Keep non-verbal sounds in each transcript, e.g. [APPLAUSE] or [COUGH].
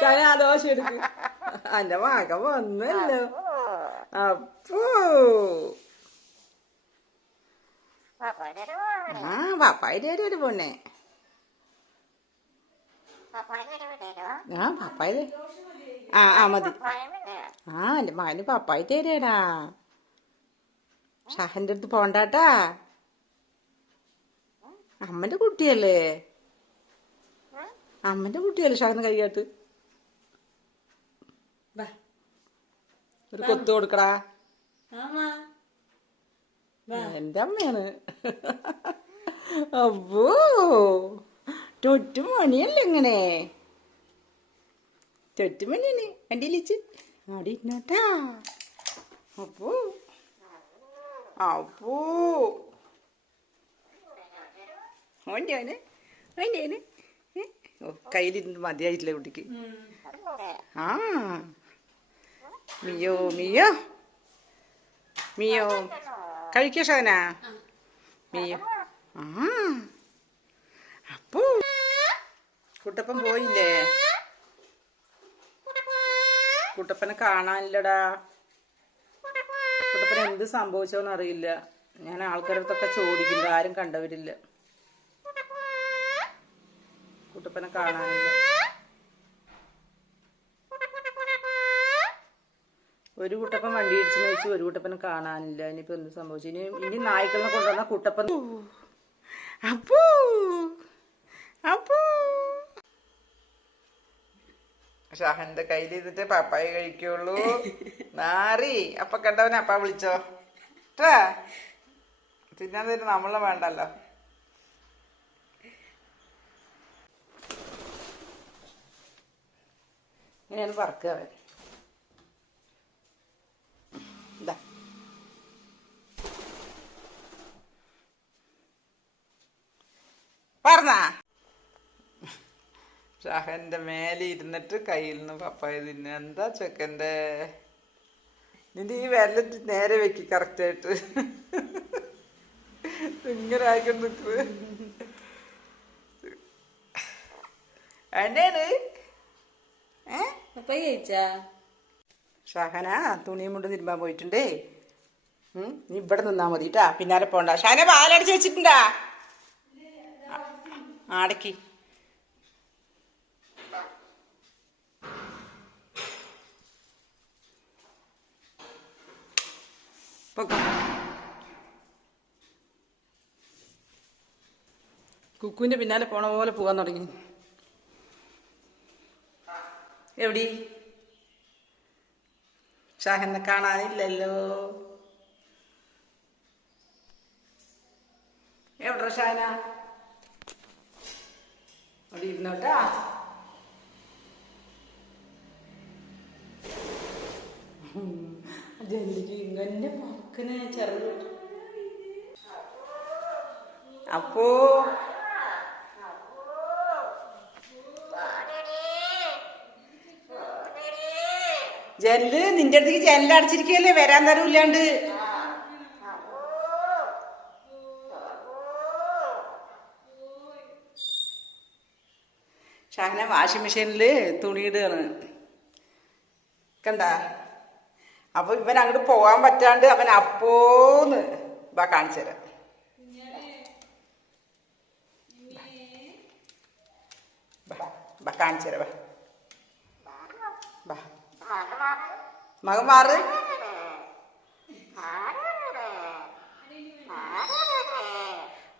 ഷാന ആ ദോശ എടുക്ക്. എന്റെ മകൻ വന്നല്ലോ. അപ്പോ. ആ പപ്പായുടെ ഒരു പൊണ്ണേ. ആ പപ്പായ ആ ആ മതി. ആ എന്റെ മകന് പപ്പായിട്ട് തരാടാ ഷാഹന്റെ അടുത്ത് പോണ്ടാട്ടാ. അമ്മന്റെ കുട്ടിയല്ലേ? അമ്മന്റെ കുട്ടിയല്ലേ ഷാഹന്റെ കഴിയാട്ട് ഒരു കൊത്തു കൊടുക്കടാ. എന്റെ അമ്മയാണ്. അപ്പോ തൊറ്റുമണിയല്ലേ ഇങ്ങനെ? തൊറ്റുമണിയാണ് എന്റെ ലിച്ച്. അവിടെ ഇരുന്നോട്ടാ അപ്പോ അപ്പോ ഓന്റെ അവന് ഓന്റെ അവന്. ഏ? ഓ കയ്യിലിരുന്ന് മതിയായിട്ടില്ല കുട്ടിക്ക്. ആ. മിയോ മിയോ. മിയോ. കഴിക്കോ ഷാന മിയോ. ആ. അപ്പോ. കുട്ടപ്പൻ പോയില്ലേ? കുട്ടപ്പനെ കാണാനില്ലടാ. കുട്ടപ്പന എന്ത് സംഭവിച്ചോന്ന് അറിയില്ല. ഞാൻ ആൾക്കാരടുത്തൊക്കെ അടുത്തൊക്കെ ആരും കണ്ടവരില്ല. കുട്ടപ്പനെ കാണാനില്ല. ഒരു കുട്ടപ്പൻ വണ്ടി ഇടിച്ചു വെച്ചു ഒരു കുട്ടപ്പൻ കാണാനില്ല. ഇനിയിപ്പോ എന്ത് സംഭവിച്ചു? ഇനി ഇനി നായ്ക്കളിനെ കൊണ്ടുവന്ന കുട്ടപ്പൻ അപ്പൂ. അപ്പൂ. ഷാഹന്റെ കയ്യിൽ ഇരുന്നിട്ട് പപ്പായ കഴിക്കുള്ളൂ. നാറി. അപ്പ കണ്ടവനെ അപ്പ വിളിച്ചോ? തിന്നാൻ തന്നെ നമ്മളെ വേണ്ടല്ലോ. ഇങ്ങനെയാണ് പറക്കുക അവൻ. പറഞ്ഞാ? ഷാഹന്റെ മേലെ ഇരുന്നിട്ട് കയ്യിൽ നിന്ന് പപ്പായ തിന്നെ. എന്താ ചെക്കന്റെ? നിന്റെ ഈ വിരലിട്ട് നേരെ വെക്കി കറക്റ്റ് ആയിട്ട്. ഇങ്ങനെ ആയിക്കൊണ്ട് നിൽക്കുക എന്നെയാണ് ഷാഹന തുണിയും കൊണ്ട് തിരുമ്പാൻ പോയിട്ടുണ്ടേ. നീ ഇവിടെ നിന്നാ മതി കേട്ടാ പിന്നാലെ പോണ്ട. ഷഹന പാലടിച്ച് വെച്ചിട്ടുണ്ടാ? ആടക്കി. കുക്കുവിന്റെ പിന്നാലെ പോണ പോലെ പോകാൻ തുടങ്ങി. എവിടെ? ഷാഹനെ കാണാനില്ലല്ലോ. എവിടെ ഷാന അവിടെ ഇരുന്നോട്ടാ അതെന്തിക്ക് ഇങ്ങനെ മക്കനെ ചെറുത്. അപ്പോ? ജനൽ നിന്റെ അടുത്തേക്ക് ജനൽ അടച്ചിരിക്കല്ലേ വരാൻ തരൂല്ലാണ്ട് ഷാഹന വാഷിംഗ് മെഷീനിൽ തുണിയിടുകയാണ് കണ്ട? അപ്പൊ ഇവൻ അങ്ങോട്ട് പോകാൻ പറ്റാണ്ട് അവൻ അപ്പോന്ന് ഇവ കാണിച്ചു തരാം. കാണിച്ചു തരാം മകൻ മാറ്.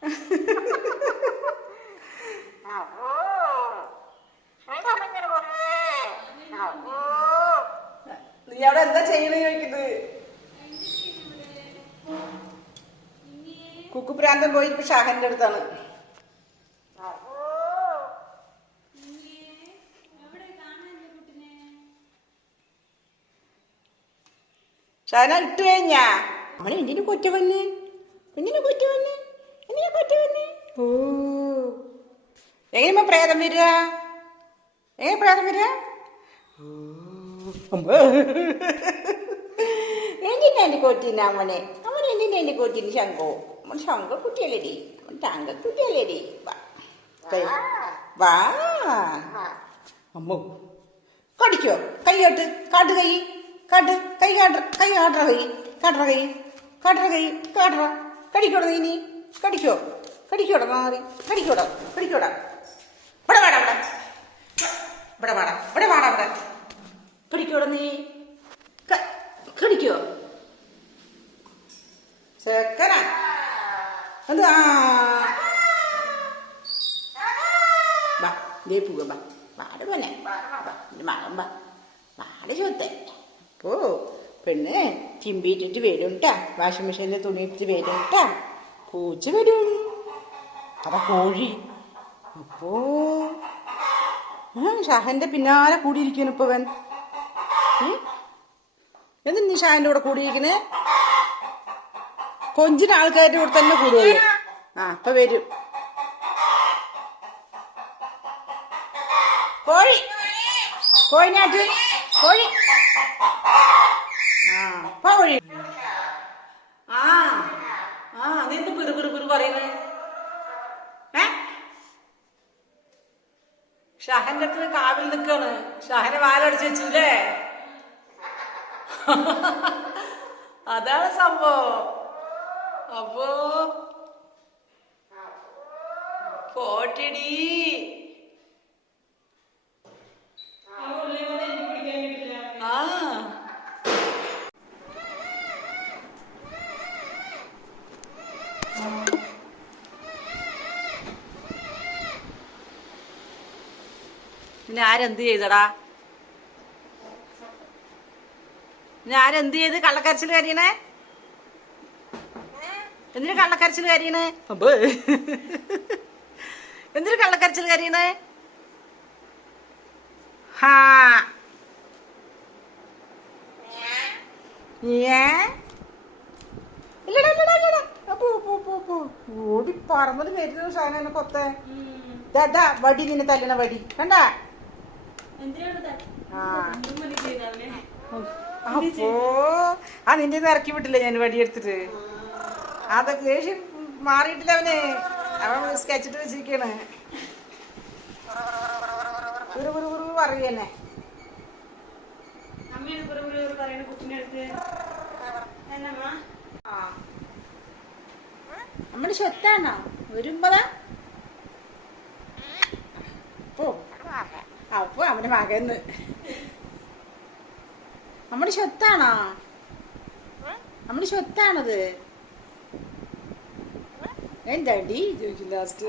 [LAUGHS] നീ അവിടെ എന്താ ചെയ്യണേ ചോദിക്കുന്നത്? കുക്കുപ്രാന്തം പോയി ഇപ്പൊ ഷാഹന്റെ അടുത്താണ്. ഷാന ഇട്ട് കഴിഞ്ഞാ? അവനെ എന്തിനു കൊറ്റവന്ന് എന്തിനു കൊറ്റവന്ന് എന്തിനു കൊറ്റവന്ന് ഓ. എങ്ങനെ പ്രേതം വരിക? എങ്ങനെ പ്രേതം വരിക? എന്തിനാ എന്റെ കൊറ്റിന് അവനെ? അവൻ എന്തിനാ എന്റെ കൊറ്റിന് ശങ്കോ അവൻ ശങ്ക കുട്ടിയല്ലേടി. അവൻ തങ്ക കുട്ടിയല്ലേടി. വാ. അമ്മോ. കടിക്കോ? കൈയോട്ട് കാട്ട് കൈ. കാട്ട്. കൈ കാട്ട കൈ കാട്ടറ കൈ. കാട്ടറ കൈ. കാട്ടറ കൈ. കാട്ടറ. കടിക്കോട നീ കടിക്കോ? കടിക്കോട മാറി. കടിക്കോട. കടിക്കോട. ഇവിടെ വാടാ ഇവിടെ. ഇവിടെ വാടാ. ഇവിടെ വാടാ ഇവിടെ. കടിക്കോട നീ? കടിക്കോ ചെക്കന അത് ആ ബാ ദേ പോക ബാ വാട പോനെ എന്റെ മകൻ പെണ്ണ് ചിമ്പിയിട്ടിട്ട് വരും കേട്ടാ വാഷിംഗ് മെഷീനിൽ തുണി ഇട്ടിട്ട് വരും കേട്ടാ പൂച്ച വരും. അതാ കോഴി. അപ്പോ. ഷാഹന്റെ പിന്നാലെ കൂടിയിരിക്കുന്നു ഇപ്പൊ അവൻ എന്ത് നീ ഷാന്റെ കൂടെ കൂടിയിരിക്കണേ കൊഞ്ചിന് ആൾക്കാരുടെ കൂടെ തന്നെ കൂടുവല്ലോ ആ ഇപ്പൊ വരും. കോഴി കോഴിനാട്ട് കോഴി ആ കോഴി ആ ആ ഷഹന്റെ അടുത്ത് കാവിൽ നിൽക്കാണ് ഷഹനെ വാലടിച്ച് വെച്ചില്ലേ അതാണ് സംഭവം. അപ്പോ പോട്ടിടി. ആ. പിന്നെ ആരെന്ത് ചെയ്തടാ? ആരെന്ത് ചെയ്ത് കള്ളക്കരച്ചിൽ കരിയണേ? എന്തിനു കള്ളക്കരച്ചിൽ കരിയണേ? അമ്പേ. എന്തിനു കള്ളക്കരച്ചിൽ കരിയണേ? ഹാ. ഏ? ഇല്ലടാ ഇല്ലടാ ഇല്ലടാ. അപ്പോ പോ പോ പോ ഓടി പറമ്പത് വരുന്നു സാധനം കൊത്തേ. ദാ വടി നിന്നെ തല്ലണ വടി. കണ്ടാ? ആ. അപ്പോ ആ നിന്റെ ഇറക്കി വിട്ടില്ല ഞാൻ വടിയെടുത്തിട്ട്? അതൊക്കെ ദേഷ്യം മാറിയിട്ടില്ല അവന്. അവൻ സ്കെച്ചിട്ട് വെച്ചിരിക്കാണ് ഒരു ഒരു ഒരു പറയന്നെ നമ്മുടെ സ്വത്താണോ വരുമ്പതാ. അപ്പൊ അവന്റെ മകന്ന് നമ്മുടെ സ്വത്താണോ? നമ്മുടെ സ്വത്താണത്. എന്താണ്ടി ചോദിക്കും ലാസ്റ്റ്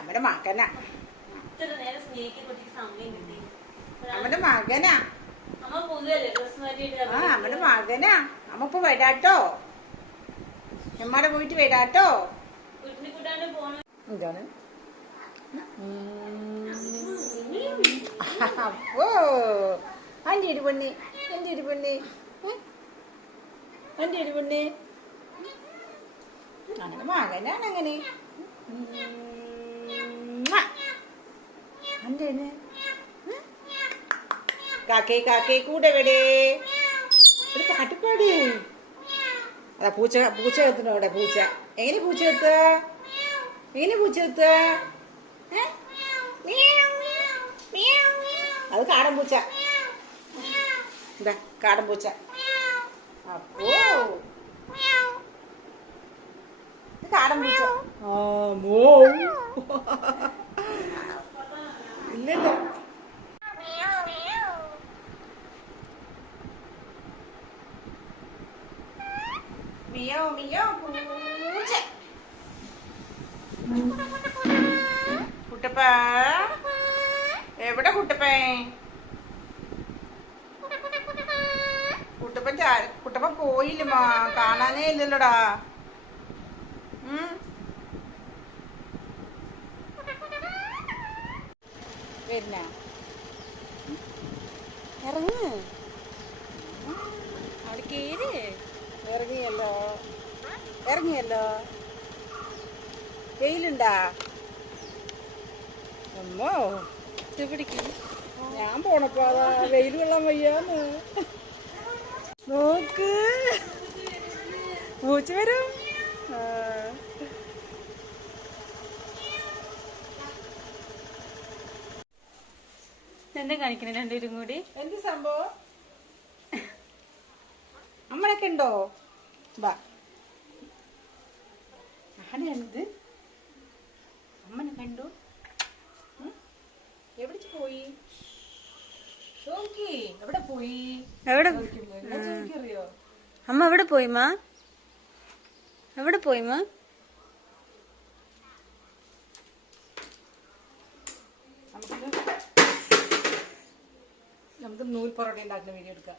അവന്റെ മകനാ. അവന്റെ മകനാ. ആ അവന്റെ മകനാ. അമ്മ ഇപ്പൊ വരാട്ടോ എമ്മാടെ പോയിട്ട് വരാട്ടോ എന്താണ്? അപ്പോ അങ്ങനെ കാക്കേ കാക്കേ കൂടെ വിടേ. ഒരു പാട്ടിപ്പാട് അതാ പൂച്ച പൂച്ച കത്തുണ്ടോ അവിടെ പൂച്ച? എങ്ങനെ പൂച്ച എത്തുക എങ്ങനെ പൂച്ച ഏ? മിയാവ്, മിയാവ്. അത് കാടൻ പൂച്ച. എന്താ കാടൻ പൂച്ച. അപ്പോ ഇത് കാടൻ പൂച്ച. ആ മോ ഇല്ലല്ലോ മിയോ മിയോ പൂച്ച കുട്ടപ്പ എവിടെ കുട്ടപ്പേ? കുട്ടപ്പൻ കുട്ടപ്പൻ പോയില്ല മാ കാണാനേ ഇല്ലല്ലോടാ. വരുന്ന. ഇറങ്ങ്. അവിടെ കേര് ഇറങ്ങിയല്ലോ. ഇറങ്ങിയല്ലോ. വെയിലുണ്ടാ? അമ്മോ. പിടിക്കും. ഞാൻ പോണപ്പോ അതാ വെയിൽ കൊള്ളാൻ വയ്യാന്ന്. നോക്ക്. പൂച്ച വരും. എന്താ കാണിക്കണേ രണ്ടുപേരും കൂടി? എന്ത് സംഭവം? അമ്മളൊക്കെ ഉണ്ടോ? വാ. എന്ത് അമ്മനെ കണ്ടു. പോയി? എവിടെ പോയി? എവിടെ? അമ്മ എവിടെ പോയി മാ? എവിടെ പോയി മാ? നമുക്ക് നൂൽ പൊറോട്ട ഉണ്ടാക്കുന്ന വീഡിയോ എടുക്കാം.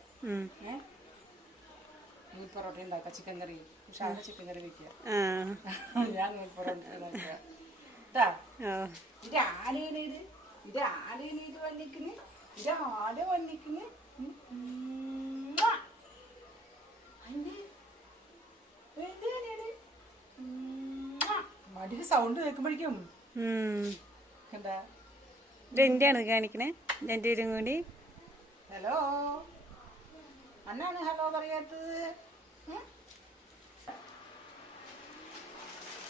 നൂൽ പൊറോട്ട ഉണ്ടാക്കാം. Chicken curry. ഉഷാറ് ചിക്കൻ കറി വെക്കുക. ഞാൻ നൂൽ പൊറോട്ട ഉണ്ടാക്കുക. കേട്ടാ ഇത്? ഇത് ആനേനെ ഇത് വന്നിക്കുന്നു ഇത് ആന വന്നിക്കുന്നു ഉം. ഉമ്മാ. എന്ത്? എന്ത് ആനയാണ്? ഉമ്മാ. മടിയിൽ സൗണ്ട് കേൾക്കുമ്പോഴേക്കും കാണിക്കണേ രണ്ടുപേരും കൂടി ഹലോ അന്നാണ് ഹലോ പറയാത്തത്?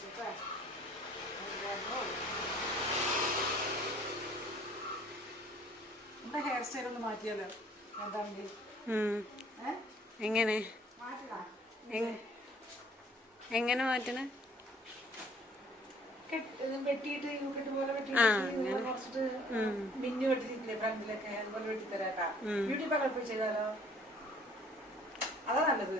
ഇപ്പൊ, നമ്മുടെ ഹെയർ സ്റ്റൈൽ ഒന്ന് മാറ്റിയാലോ? എന്താണെങ്കിൽ എങ്ങനെ? എങ്ങനെ മാറ്റണേ? വെട്ടിയിട്ട് യൂക്കെട്ട് പോലെ ആ, വെട്ടിയിട്ട് അങ്ങനെ. മിന്നു വെട്ടിയിട്ടില്ലേ ഫ്രണ്ടിലൊക്കെ? അതുപോലെ വെട്ടിത്തരാട്ടാ. ബ്യൂട്ടി പാർലർ പോയി ചെയ്താലോ? അതാ നല്ലത്.